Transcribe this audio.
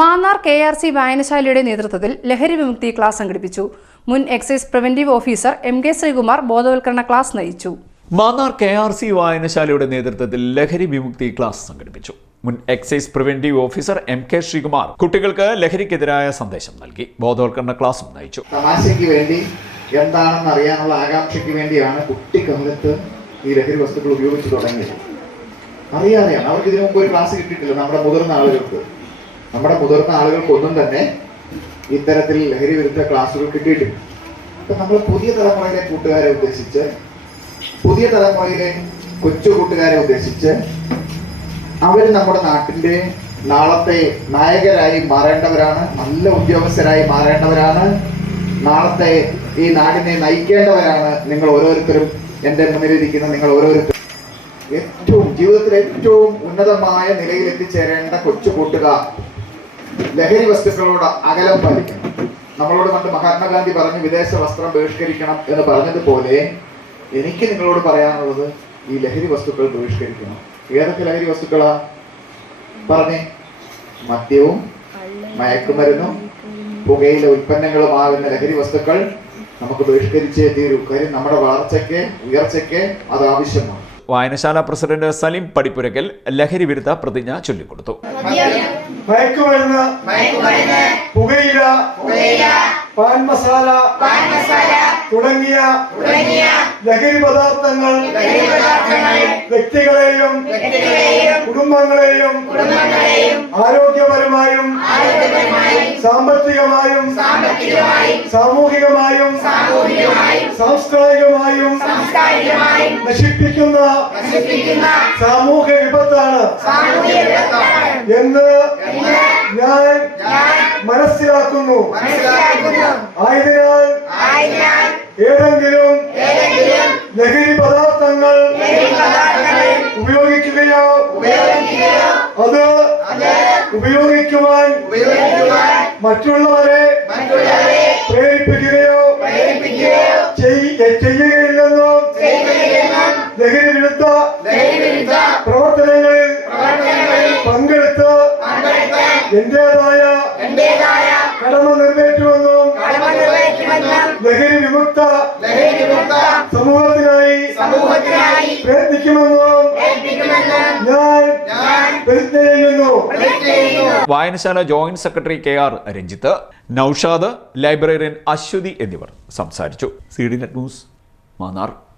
Mannar K R C വായനശാലയുടെ നേതൃത്വത്തിൽ ലഹരി വിമുക്തി ക്ലാസ് സംഘടിപ്പിച്ചു. മുൻ excise preventive officer M K Sreekumar ബോധവൽക്കരണ ക്ലാസ് നയിച്ചു. മാന്നാർ കെ ആർ സി വായനശാലയുടെ നേതൃത്വത്തിൽ ലഹരി വിമുക്തി ക്ലാസ് സംഘടിപ്പിച്ചു. മുൻ excise preventive officer M K Sreekumar കുട്ടികൾക്ക് ലഹരിക്കെതിരായ സന്ദേശം നൽകി. ബോധവൽക്കരണ ക്ലാസും നയിച്ചു. തമാശയ്ക്ക് വേണ്ടി എന്താണെന്ന് അറിയാനുള്ള ആകാംക്ഷയ്ക്ക് വേണ്ടിയാണ് കുട്ടിക്കാലത്ത് ഈ ലഹരി വസ്തുക്കൾ ഉപയോഗിച്ച് തുടങ്ങിയത്. അറിയാതെയാണ്. അവർക്ക് ഇതിനു മുമ്പ് ഒരു ക്ലാസ് കിട്ടിയിട്ടില്ല. നമ്മുടെ മുതിർന്ന ആളുകൾക്ക്. നമ്മുടെ മുതിർന്ന ആളുകൾക്കൊന്നും തന്നെ ഇത്തരത്തിൽ ലഹരി വിരുദ്ധ ക്ലാസ്സുകൾ കിട്ടിയിട്ടില്ല. അപ്പൊ നമ്മൾ പുതിയ തലമുറയിലെ കൂട്ടുകാരെ ഉദ്ദേശിച്ച് പുതിയ തലമുറയിലെ കൊച്ചു കൂട്ടുകാരെ ഉദ്ദേശിച്ച് അവർ നമ്മുടെ നാട്ടിന്റെ നാളത്തെ നായകരായി മാറേണ്ടവരാണ് നല്ല ഉദ്യോഗസ്ഥരായി മാറേണ്ടവരാണ് നാളത്തെ ഈ നാടിനെ നയിക്കേണ്ടവരാണ് നിങ്ങൾ ഓരോരുത്തരും എന്റെ മുന്നിലിരിക്കുന്ന നിങ്ങൾ ഓരോരുത്തരും. ഏറ്റവും ജീവിതത്തിൽ ഏറ്റവും ഉന്നതമായ നിലയിൽ എത്തിച്ചേരേണ്ട കൊച്ചു കൂട്ടുകാർ ലഹരി വസ്തുക്കളോട് അകലം പാലിക്കണം. നമ്മളോട് പണ്ട് മഹാത്മാഗാന്ധി പറഞ്ഞു വിദേശ വസ്ത്രം ബഹിഷ്കരിക്കണം എന്ന് പറഞ്ഞതുപോലെ എനിക്ക് നിങ്ങളോട് പറയാനുള്ളത് ഈ ലഹരി വസ്തുക്കൾ ബഹിഷ്കരിക്കണം. ഏതൊക്കെ ലഹരി വസ്തുക്കളാ? പറഞ്ഞേ. മദ്യവും മയക്കുമരുന്നും പുകയിലെ ഉൽപ്പന്നങ്ങളുമാകുന്ന ലഹരി വസ്തുക്കൾ നമുക്ക് ബഹിഷ്കരിച്ചേ തീരൂ. കാര്യം നമ്മുടെ വളർച്ചയ്ക്ക് ഉയർച്ചയ്ക്ക് അത് ആവശ്യമാണ്. വായനശാല പ്രസിഡന്റ് സലീം പടിപ്പുരക്കൽ ലഹരി വിരുദ്ധ പ്രതിജ്ഞ ചൊല്ലിക്കൊടുത്തു. മയക്കുമരുന്ന് പുകയില പാൻ മസാല തുടങ്ങിയ ലഹരി പദാർത്ഥങ്ങൾ വ്യക്തികളെയും കുടുംബങ്ങളെയും ആരോഗ്യപരമായും സാമ്പത്തികമായും സാമൂഹികമായും സാംസ്കാരികമായും നശിപ്പിക്കുന്ന സാമൂഹ്യ വിപത്താണ്. എന്ന് ഞാൻ മനസ്സിലാക്കുന്നു. ആയതിനാൽ ഏതെങ്കിലും ലഹരി പദാർത്ഥങ്ങൾ ഉപയോഗിക്കുകയോ അത് ഉപയോഗിക്കുവാൻ മറ്റുള്ളവരെ പ്രേരിപ്പിക്കുകയോ ചെയ്യുകയില്ലെന്ന് ചെയ്യുകയില്ലെന്നും ലഹരി വിരുദ്ധ പ്രവർത്തനങ്ങളിൽ പങ്കെടുത്ത് എന്റേതായ കടമ നിറവേറ്റുമെന്നും ലഹരി വിമുക്ത സമൂഹത്തിനായി പ്രയത്നിക്കുമെന്നും ഞാൻ പ്രതിജ്ഞ ചെയ്യുന്നു വായനശാല joint secretary K R Ranjith Naushad librarian Aswathy എന്നിവർ സംസാരിച്ചു. C D net news Mannar.